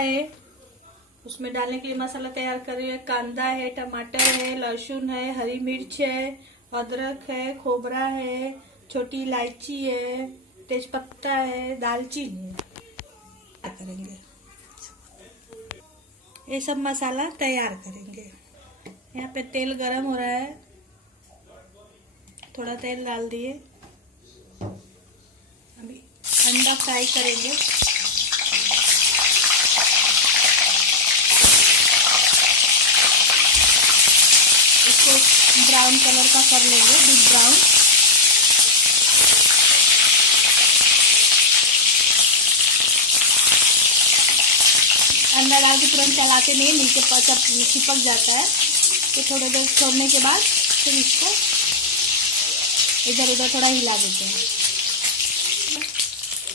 है, उसमें डालने के लिए मसाला तैयार कर रही है। कांदा है, टमाटर है, लहसुन है, हरी मिर्च है, अदरक है, खोबरा है, छोटी इलायची है, तेजपत्ता है, दालचीनी है। क्या करेंगे, ये सब मसाला तैयार करेंगे। यहाँ पे तेल गरम हो रहा है, थोड़ा तेल डाल दिए। अभी अंडा फ्राई करेंगे। इसको ब्राउन कलर का कर लेंगे, डीप ब्राउन। अंडा डाल के तुरंत चलाते नहीं, नीचे चिपक जाता है। तो थोड़ी देर छोड़ने के बाद फिर इसको इधर उधर थोड़ा हिला देते हैं।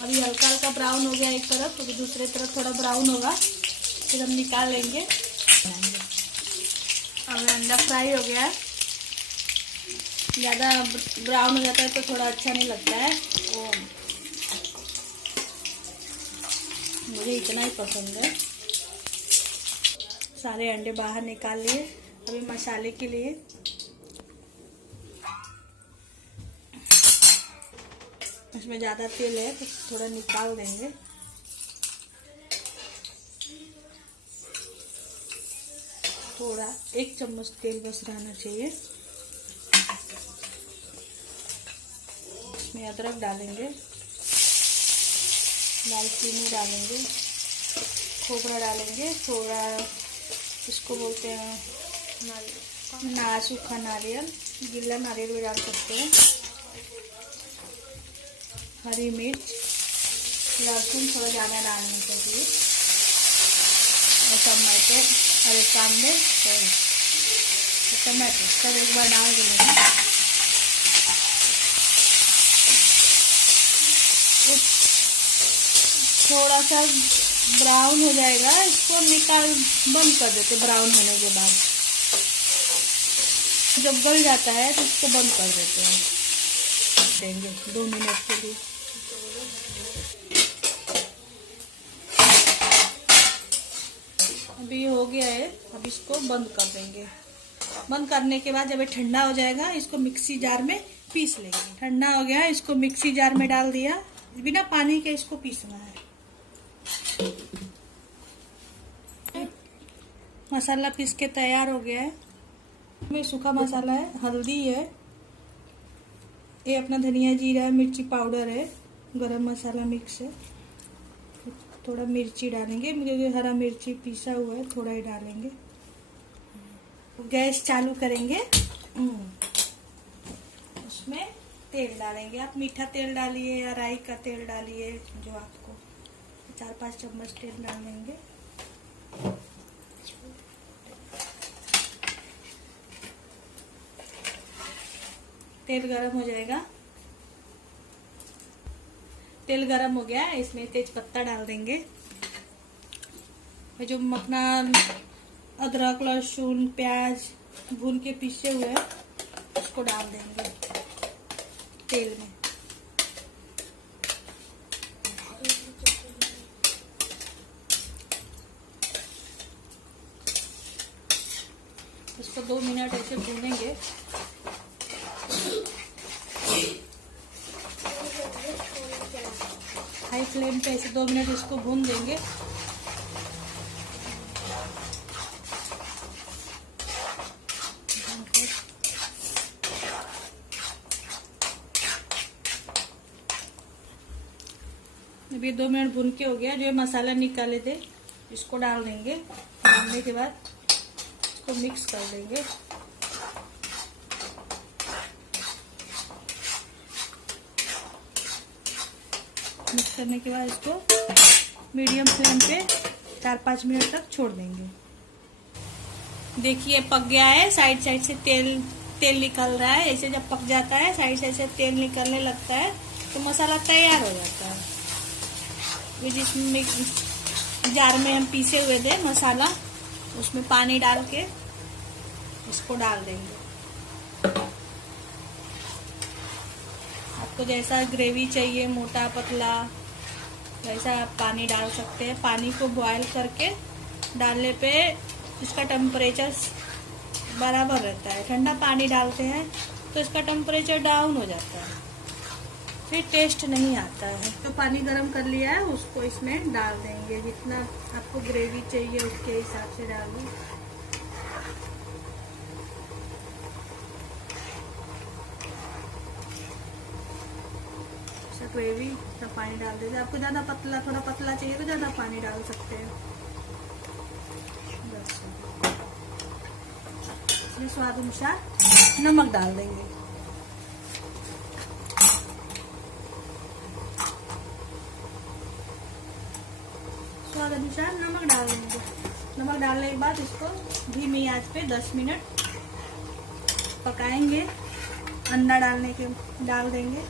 अभी हल्का हल्का ब्राउन हो गया एक तरफ, तो दूसरी तरफ थोड़ा ब्राउन होगा, फिर हम निकाल लेंगे। अब अंडा फ्राई हो गया है। ज़्यादा ब्राउन हो जाता है तो थोड़ा अच्छा नहीं लगता है, वो मुझे इतना ही पसंद है। सारे अंडे बाहर निकाल लिए। अभी मसाले के लिए इसमें ज़्यादा तेल है तो थोड़ा निकाल देंगे। थोड़ा 1 चम्मच तेल बस रहना चाहिए। इसमें अदरक डालेंगे, दालचीनी डालेंगे, खोबरा डालेंगे, थोड़ा इसको बोलते हैं सूखा नारियल, गीला नारियल भी डाल सकते हैं, हरी मिर्च, लहसुन थोड़ा ज़्यादा डालना चाहिए, और टमाटो और कांदे टमाटो सब एक बार डाल देंगे। थोड़ा सा ब्राउन हो जाएगा, इसको निकाल बंद कर देते। ब्राउन होने के बाद जब गल जाता है तो इसको बंद कर देते हैं, देंगे 2 मिनट के लिए। अभी हो गया है, अब इसको बंद कर देंगे। बंद करने के बाद जब ये ठंडा हो जाएगा, इसको मिक्सी जार में पीस लेंगे। ठंडा हो गया, इसको मिक्सी जार में डाल दिया, बिना पानी के इसको पीसना है। मसाला पीस के तैयार हो गया है। इसमें सूखा मसाला है, हल्दी है, ये अपना धनिया जीरा मिर्ची पाउडर है, गरम मसाला मिक्स है, थोड़ा मिर्ची डालेंगे, मुझे हरा मिर्ची पीसा हुआ है थोड़ा ही डालेंगे। गैस चालू करेंगे, उसमें तेल डालेंगे। आप मीठा तेल डालिए या राई का तेल डालिए, जो आपको 4-5 चम्मच तेल डालेंगे। तेल गरम हो जाएगा। तेल गरम हो गया, इसमें तेज पत्ता डाल देंगे। जो अपना अदरक लहसुन प्याज भून के पीसे हुए हैं उसको डाल देंगे तेल में। इसको 2 मिनट ऐसे भूनेंगे। हाई फ्लेम पे ऐसे 2 मिनट इसको भून देंगे। अभी 2 मिनट भून के हो गया। जो मसाला निकाले थे इसको डाल देंगे। डालने के बाद इसको मिक्स कर देंगे। मिक्स करने के बाद इसको मीडियम फ्लेम पे 4-5 मिनट तक छोड़ देंगे। देखिए पक गया है, साइड साइड से तेल निकल रहा है। ऐसे जब पक जाता है, साइड साइड से तेल निकलने लगता है तो मसाला तैयार हो जाता है। ये जिसमें जार में हम पीसे हुए थे मसाला, उसमें पानी डाल के इसको डाल देंगे। आपको जैसा ग्रेवी चाहिए, मोटा पतला, वैसा आप पानी डाल सकते हैं। पानी को बॉयल करके डालने पे इसका टेम्परेचर बराबर रहता है। ठंडा पानी डालते हैं तो इसका टेम्परेचर डाउन हो जाता है, फिर टेस्ट नहीं आता है। तो पानी गरम कर लिया है, उसको इसमें डाल देंगे। जितना आपको ग्रेवी चाहिए उसके हिसाब से डाल दें। ग्रेवी का पानी डाल देते। आपको ज्यादा पतला, थोड़ा पतला चाहिए तो ज्यादा पानी डाल सकते हैं। इसमें स्वाद अनुसार नमक डाल देंगे। स्वाद अनुसार नमक डाल देंगे। नमक डालने के बाद इसको धीमी आंच पे 10 मिनट पकाएंगे। अंडा डाल देंगे।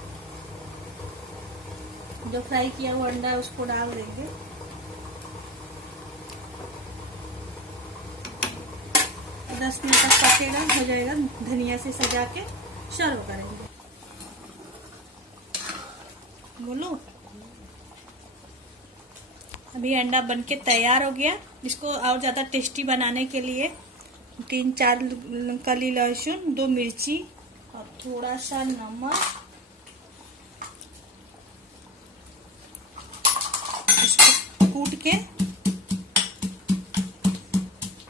जो फ्राई किया हुआ अंडा है उसको डाल देंगे। और 10 मिनट तक पकेगा, हो जाएगा। धनिया से सजा के सर्व करेंगे। बोलो, अभी अंडा बनके तैयार हो गया। इसको और ज्यादा टेस्टी बनाने के लिए 3-4 कली लहसुन, 2 मिर्ची और थोड़ा सा नमक, इसको कूट के,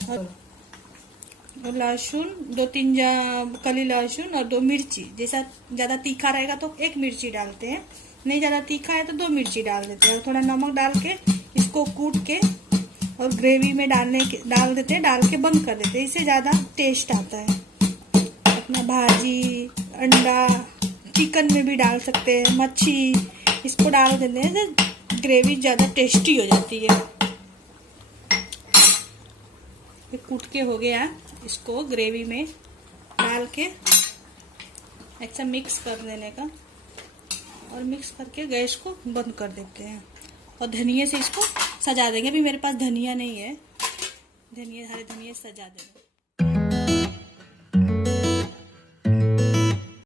और लहसुन 2-3 कली लहसुन और 2 मिर्ची। जैसा ज्यादा तीखा रहेगा तो 1 मिर्ची डालते हैं, नहीं ज्यादा तीखा है तो 2 मिर्ची डाल देते हैं। और थोड़ा नमक डाल के इसको कूट के और ग्रेवी में डाल देते हैं। डाल के बंद कर देते हैं। इससे ज्यादा टेस्ट आता है। अपना भाजी, अंडा, चिकन में भी डाल सकते हैं, मच्छी, इसको डाल देते हैं तो ग्रेवी ज्यादा टेस्टी हो जाती है। ये कूट के हो गया, इसको ग्रेवी में डाल के ऐसा मिक्स कर देने का, और मिक्स करके गैस को बंद कर देते हैं। और धनिया से इसको सजा देंगे। अभी मेरे पास धनिया नहीं है, हरे धनिया सजा देंगे।